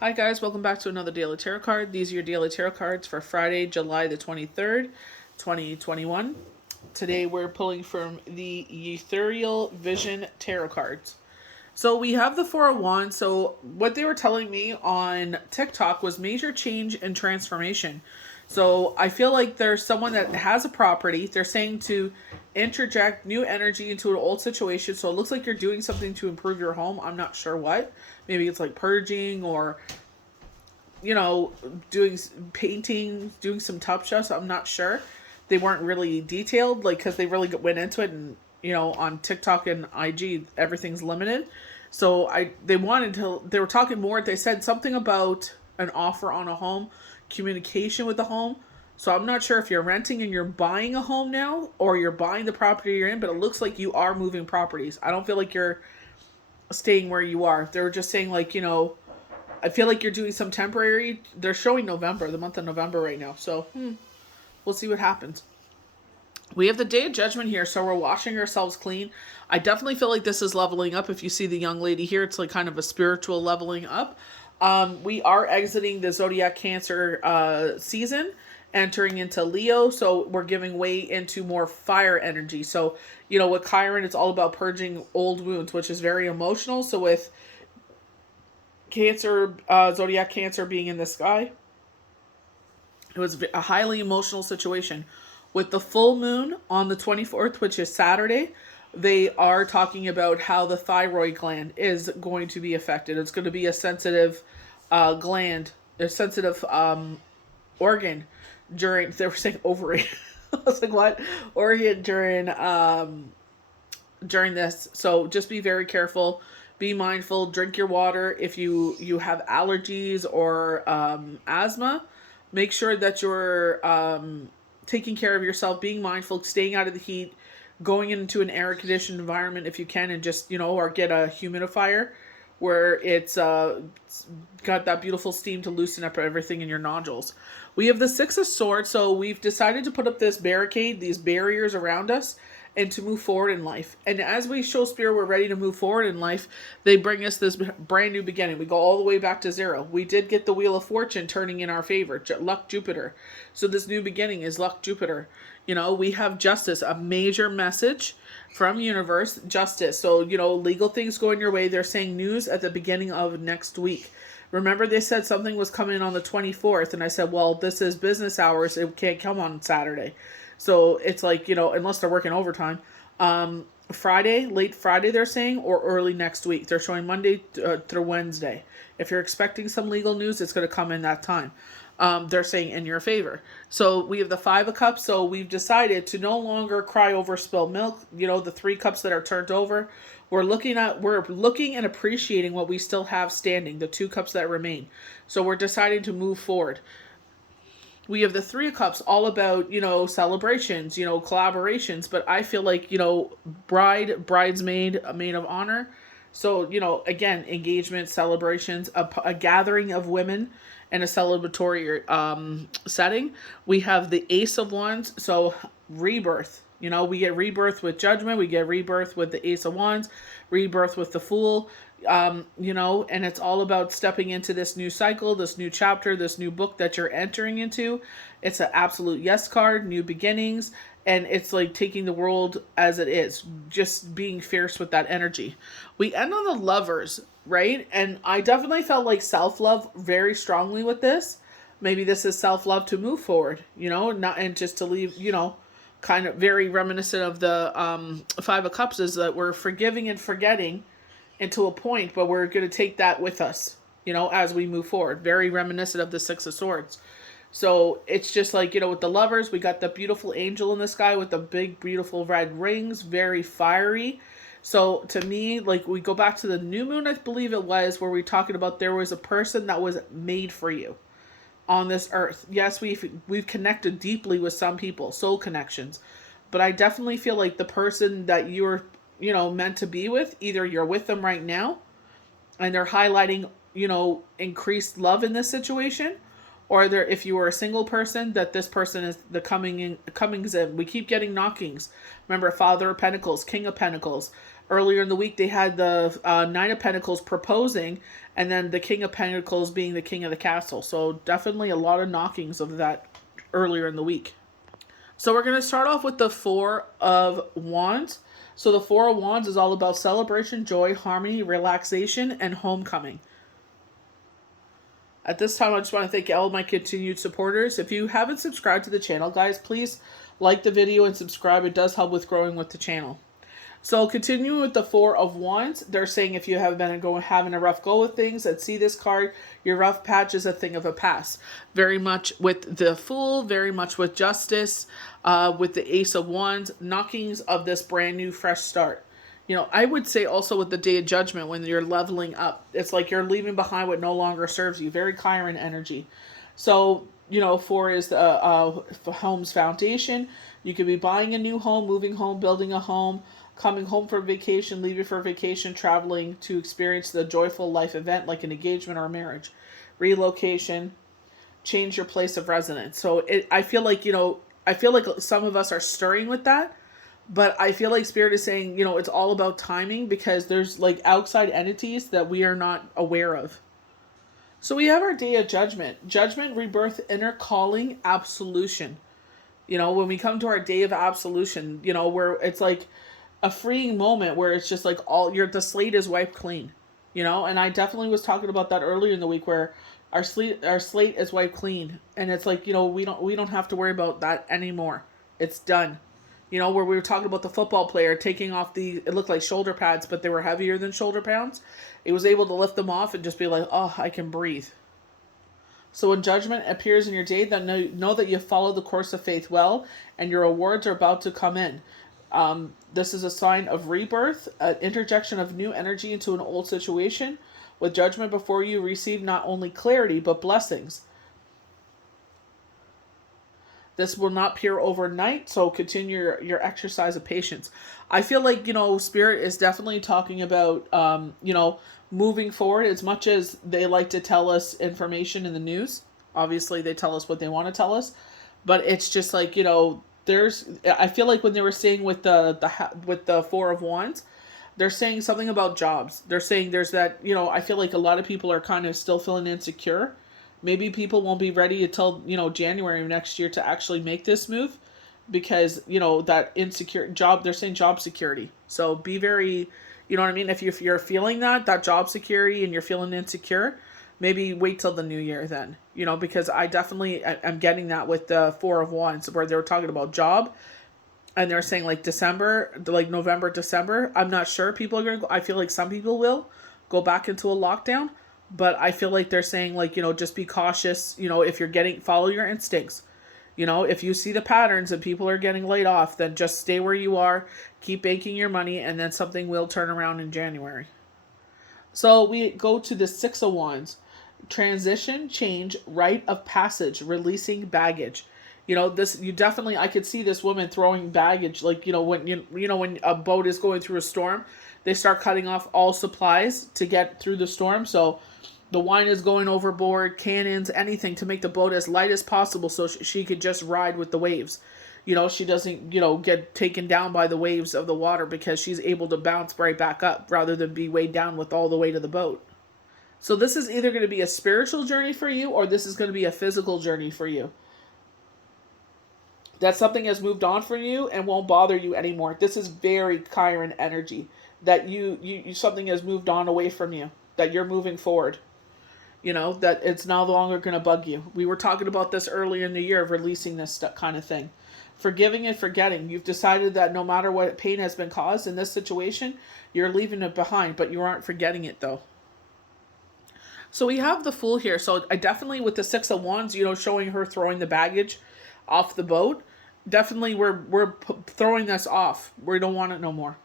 Hi guys, welcome back to another Daily Tarot card. These are your Daily Tarot cards for Friday, July the 23rd, 2021. Today we're pulling from the Ethereal Vision Tarot cards. So we have the Four of Wands. So what they were telling me on TikTok was major change and transformation. So I feel like there's someone that has a property. They're saying to interject new energy into an old situation. So it looks like you're doing something to improve your home. I'm not sure what. Maybe it's like purging or, doing painting, doing some top shots. I'm not sure. They weren't really detailed, like, because they really went into it, and on TikTok and IG, everything's limited. So they were talking more. They said something about an offer on a home, communication with the home. So I'm not sure if you're renting and you're buying a home now, or you're buying the property you're in, but it looks like you are moving properties. I don't feel like you're staying where you are. They were just saying, like, I feel like you're doing some temporary. They're showing November, the month of November right now. So we'll see what happens. We have the Day of Judgment here, so we're washing ourselves clean. I definitely feel like this is leveling up. If you see the young lady here, it's like kind of a spiritual leveling up. We are exiting the Zodiac Cancer season, entering into Leo, so we're giving way into more fire energy. So, with Chiron, it's all about purging old wounds, which is very emotional. So with Cancer, Zodiac Cancer being in the sky, it was a highly emotional situation. With the full moon on the 24th, which is Saturday, they are talking about how the thyroid gland is going to be affected. It's going to be a sensitive gland, a sensitive organ during, they were saying ovary. I was like, what? Organ during this. So just be very careful. Be mindful. Drink your water. If you have allergies or asthma, make sure that you're taking care of yourself, being mindful, staying out of the heat, going into an air conditioned environment if you can, and just, or get a humidifier where it's got that beautiful steam to loosen up everything in your nodules. We have the Six of Swords, so we've decided to put up this barricade, these barriers around us, and to move forward in life. And as we show Spirit we're ready to move forward in life, they bring us this brand new beginning. We go all the way back to zero. We did get the Wheel of Fortune turning in our favor, luck Jupiter. So this new beginning is luck Jupiter. We have justice, a major message from universe, justice. So, legal things going your way. They're saying news at the beginning of next week. Remember, they said something was coming on the 24th, and I said, well, this is business hours. It can't come on Saturday. So it's like, unless they're working overtime. Friday, late Friday, they're saying, or early next week. They're showing Monday through Wednesday. If you're expecting some legal news, it's going to come in that time. They're saying in your favor. So we have the Five of Cups. So we've decided to no longer cry over spilled milk. The three cups that are turned over. We're looking and appreciating what we still have standing, the two cups that remain. So we're deciding to move forward. We have the Three of Cups, all about, celebrations, collaborations. But I feel like, bridesmaid, a maid of honor. So, again, engagement, celebrations, a gathering of women in a celebratory setting. We have the Ace of Wands, so rebirth. We get rebirth with Judgment. We get rebirth with the Ace of Wands, rebirth with the Fool. And it's all about stepping into this new cycle, this new chapter, this new book that you're entering into. It's an absolute yes card, new beginnings, and it's like taking the world as it is, just being fierce with that energy. We end on the Lovers, right? And I definitely felt like self-love very strongly with this. Maybe this is self-love to move forward, not, and just to leave, kind of very reminiscent of the Five of Cups, is that we're forgiving and forgetting into a point, but we're going to take that with us, as we move forward. Very reminiscent of the Six of Swords. So it's just like, with the Lovers, we got the beautiful angel in the sky with the big, beautiful red rings, very fiery. So to me, like, we go back to the new moon, I believe it was, where we're talking about there was a person that was made for you on this earth. Yes, we've connected deeply with some people, soul connections, but I definitely feel like the person that you're meant to be with, either you're with them right now and they're highlighting, increased love in this situation, or if you were a single person, that this person is the comings in. We keep getting knockings. Remember, Father of Pentacles, King of Pentacles, Earlier in the week, they had the Nine of Pentacles proposing, and then the King of Pentacles being the king of the castle. So definitely a lot of knockings of that earlier in the week. So we're going to start off with the Four of Wands. So the Four of Wands is all about celebration, joy, harmony, relaxation, and homecoming. At this time, I just want to thank all of my continued supporters. If you haven't subscribed to the channel, guys, please like the video and subscribe. It does help with growing with the channel. So continuing with the Four of Wands, they're saying if you have been having a rough go with things and see this card, your rough patch is a thing of a past. Very much with the Fool, very much with Justice, with the Ace of Wands, knockings of this brand new fresh start. You know, I would say also with the Day of Judgment, when you're leveling up, it's like you're leaving behind what no longer serves you. Very Chiron energy. So, you know, Four is the home's foundation. You could be buying a new home, moving home, building a home, coming home for vacation, leaving for vacation, traveling to experience the joyful life event like an engagement or a marriage, relocation, change your place of residence. So I feel like, you know, I feel like some of us are stirring with that, but I feel like Spirit is saying, you know, it's all about timing because there's like outside entities that we are not aware of. So we have our Day of Judgment. Judgment, rebirth, inner calling, absolution. You know, when we come to our Day of Absolution, you know, where it's like a freeing moment where it's just like the slate is wiped clean, you know. And I definitely was talking about that earlier in the week where our slate is wiped clean, and it's like, you know, we don't have to worry about that anymore. It's done. You know, where we were talking about the football player taking off it looked like shoulder pads, but they were heavier than shoulder pads. It was able to lift them off and just be like, oh, I can breathe. So when judgment appears in your day, then know that you followed the course of faith well, and your rewards are about to come in. This is a sign of rebirth, an interjection of new energy into an old situation. With judgment before you, receive not only clarity, but blessings. This will not appear overnight, so continue your exercise of patience. I feel like, you know, Spirit is definitely talking about, you know, moving forward. As much as they like to tell us information in the news, obviously they tell us what they want to tell us, but it's just like, you know, I feel like when they were saying with the Four of Wands, they're saying something about jobs. They're saying there's that, you know, I feel like a lot of people are kind of still feeling insecure. Maybe people won't be ready until, you know, January of next year to actually make this move because, you know, that insecure job, they're saying job security. So be very, you know what I mean? If you're feeling that job security and you're feeling insecure, maybe wait till the new year then, you know, because I'm getting that with the Four of Wands where they were talking about job and they're saying like December, like November, December. I'm not sure people are going to go. I feel like some people will go back into a lockdown, but I feel like they're saying like, you know, just be cautious, you know, if you're follow your instincts. You know, if you see the patterns and people are getting laid off, then just stay where you are, keep making your money, and then something will turn around in January. So we go to the Six of Wands. Transition, change, rite of passage, releasing baggage. You know, I could see this woman throwing baggage, like, you know, when a boat is going through a storm, they start cutting off all supplies to get through the storm. So the wine is going overboard, cannons, anything to make the boat as light as possible so she could just ride with the waves. You know, she doesn't, you know, get taken down by the waves of the water because she's able to bounce right back up rather than be weighed down with all the weight of the boat. So this is either going to be a spiritual journey for you or this is going to be a physical journey for you. That something has moved on from you and won't bother you anymore. This is very Chiron energy. That you something has moved on away from you. That you're moving forward. You know, that it's no longer going to bug you. We were talking about this earlier in the year of releasing this kind of thing. Forgiving and forgetting. You've decided that no matter what pain has been caused in this situation, you're leaving it behind, but you aren't forgetting it though. So we have the Fool here. So I definitely, with the Six of Wands, you know, showing her throwing the baggage off the boat. Definitely we're throwing this off. We don't want it no more.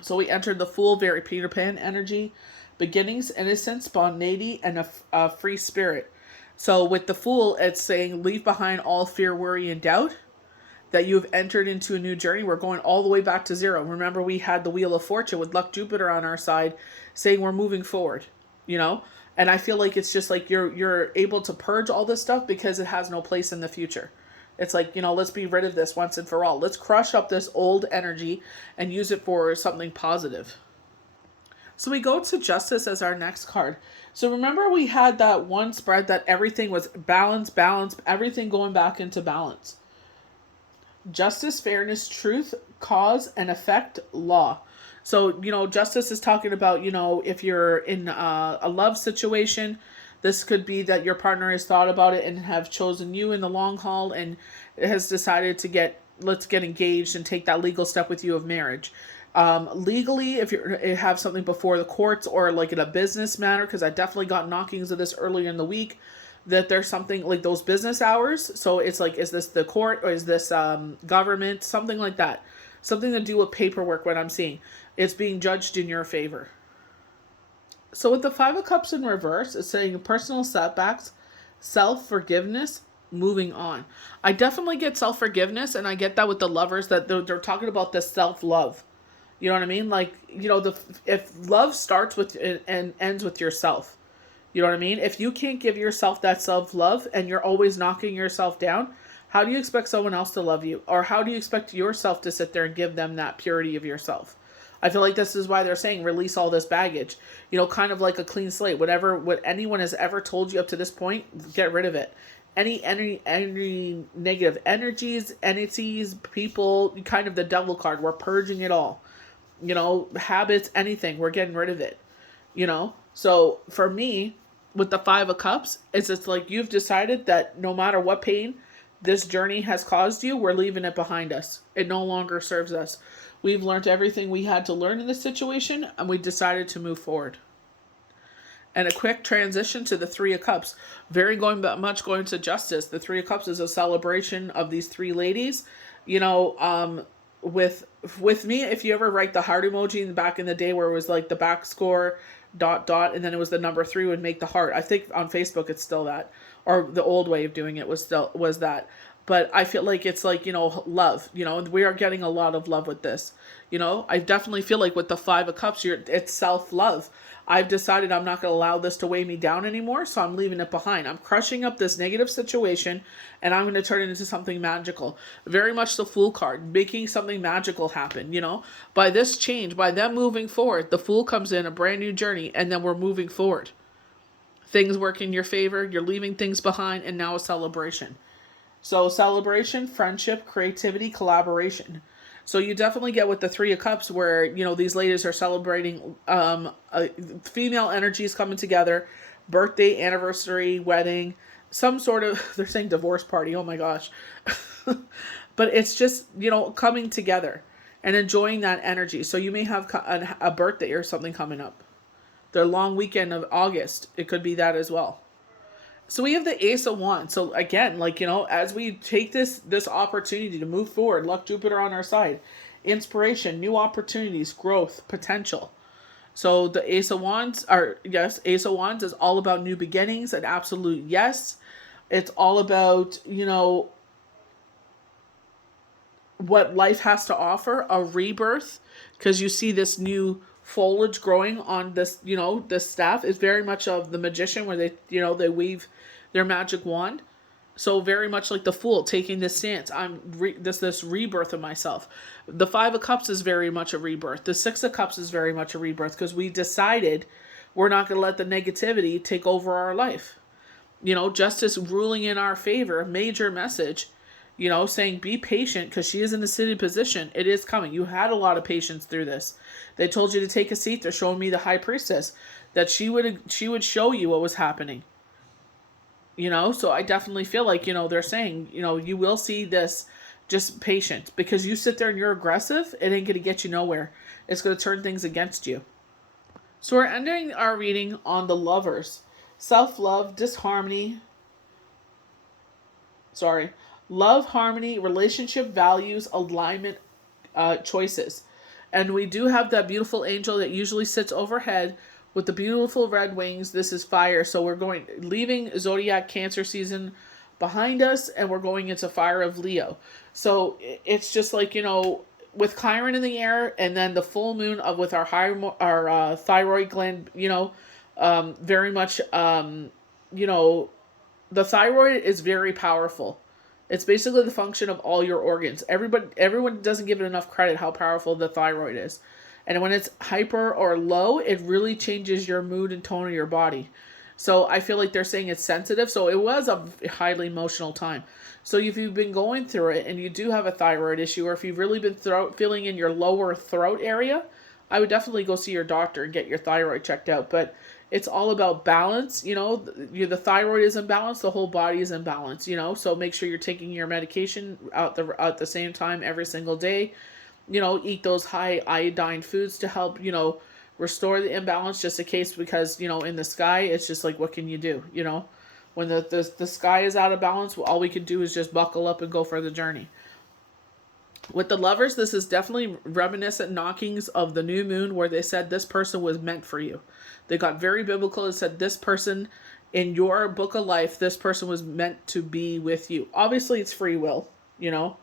So we entered the Fool, very Peter Pan energy. Beginnings, innocence, spontaneity, and a free spirit. So with the Fool, it's saying leave behind all fear, worry, and doubt. That you've entered into a new journey. We're going all the way back to zero. Remember, we had the Wheel of Fortune with Luck Jupiter on our side saying we're moving forward, you know? And I feel like it's just like you're able to purge all this stuff because it has no place in the future. It's like, let's be rid of this once and for all. Let's crush up this old energy and use it for something positive. So we go to justice as our next card. So remember we had that one spread that everything was balance, everything going back into balance. Justice, fairness, truth, cause and effect, law. So, justice is talking about, if you're in a love situation, this could be that your partner has thought about it and have chosen you in the long haul and has decided to let's get engaged and take that legal step with you of marriage. Legally, if you have something before the courts or like in a business matter, because I definitely got knockings of this earlier in the week, that there's something like those business hours. So it's like, is this the court or is this government? Something like that. Something to do with paperwork, what I'm seeing. It's being judged in your favor. So with the Five of Cups in reverse, it's saying personal setbacks, self-forgiveness, moving on. I definitely get self-forgiveness, and I get that with the lovers, that they're talking about the self-love. You know what I mean? Like, if love starts with and ends with yourself, you know what I mean? If you can't give yourself that self-love and you're always knocking yourself down, how do you expect someone else to love you? Or how do you expect yourself to sit there and give them that purity of yourself? I feel like this is why they're saying release all this baggage. Kind of like a clean slate. What anyone has ever told you up to this point, get rid of it. Any negative energies, entities, people, kind of the devil card. We're purging it all. Habits, anything. We're getting rid of it. So for me, with the Five of Cups, it's like you've decided that no matter what pain this journey has caused you, we're leaving it behind us. It no longer serves us. We've learned everything we had to learn in this situation, and we decided to move forward. And a quick transition to the Three of Cups. Much going to justice. The Three of Cups is a celebration of these three ladies. With me, if you ever write the heart emoji back in the day where it was like the back score, ... and then it was the number 3 would make the heart. I think on Facebook it's still that. Or the old way of doing it was that. But I feel like it's like, love, and we are getting a lot of love with this. I definitely feel like with the Five of Cups, it's self-love. I've decided I'm not going to allow this to weigh me down anymore, so I'm leaving it behind. I'm crushing up this negative situation, and I'm going to turn it into something magical. Very much the Fool card, making something magical happen, By this change, by them moving forward, the Fool comes in, a brand new journey, and then we're moving forward. Things work in your favor, you're leaving things behind, and now a celebration. So celebration, friendship, creativity, collaboration. So you definitely get with the Three of Cups where, these ladies are celebrating female energies coming together, birthday, anniversary, wedding, some sort of, they're saying divorce party, oh my gosh. But it's just, coming together and enjoying that energy. So you may have a birthday or something coming up. Their long weekend of August, it could be that as well. So we have the Ace of Wands. So again, as we take this opportunity to move forward, luck, Jupiter on our side, inspiration, new opportunities, growth, potential. So the Ace of Wands Ace of Wands is all about new beginnings, an absolute yes. It's all about, what life has to offer, a rebirth, because you see this new foliage growing on this, this staff is very much of the magician where they weave their magic wand. So very much like the Fool taking this stance. This rebirth of myself. The Five of Cups is very much a rebirth. The Six of Cups is very much a rebirth because we decided we're not going to let the negativity take over our life. Justice ruling in our favor, major message. Saying be patient because she is in the city position. It is coming. You had a lot of patience through this. They told you to take a seat. They're showing me the High Priestess that she would show you what was happening. So I definitely feel like, they're saying, you will see this, just patient, because you sit there and you're aggressive, it ain't going to get you nowhere. It's going to turn things against you. So we're ending our reading on the Lovers. Self-love, disharmony. Love, harmony, relationship, values, alignment, choices. And we do have that beautiful angel that usually sits overhead with the beautiful red wings. This is fire. So we're leaving Zodiac Cancer season behind us, and we're going into Fire of Leo. So it's just like, with Chiron in the air, and then the full moon with our thyroid gland, very much, the thyroid is very powerful. It's basically the function of all your organs. Everyone doesn't give it enough credit how powerful the thyroid is. And when it's hyper or low, it really changes your mood and tone of your body. So I feel like they're saying it's sensitive. So it was a highly emotional time. So if you've been going through it and you do have a thyroid issue, or if you've really been feeling in your lower throat area, I would definitely go see your doctor and get your thyroid checked out. But it's all about balance. The thyroid is imbalanced, the whole body is imbalanced. So make sure you're taking your medication at the same time every single day. Eat those high iodine foods to help restore the imbalance, just in case, because in the sky it's just like, what can you do? When the sky is out of balance, all we can do is just buckle up and go for the journey. With the Lovers, this is definitely reminiscent knockings of the new moon, where they said this person was meant for you. They got very biblical and said this person, in your book of life, this person was meant to be with you. Obviously, it's free will, you know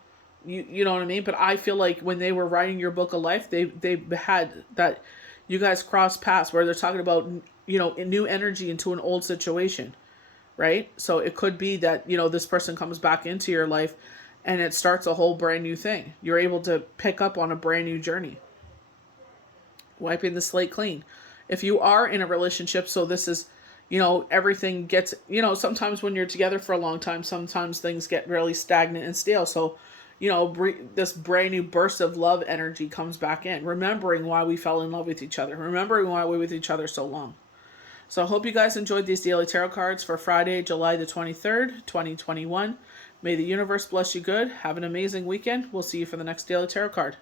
what I mean? But I feel like when they were writing your book of life, they had that you guys cross paths, where they're talking about new energy into an old situation, right? So it could be that this person comes back into your life and it starts a whole brand new thing. You're able to pick up on a brand new journey, wiping the slate clean. If you are in a relationship, so this is, everything gets, sometimes when you're together for a long time, sometimes things get really stagnant and stale. So, this brand new burst of love energy comes back in, remembering why we fell in love with each other, remembering why we were with each other so long. So I hope you guys enjoyed these daily tarot cards for Friday, July the 23rd, 2021. May the universe bless you good. Have an amazing weekend. We'll see you for the next daily tarot card.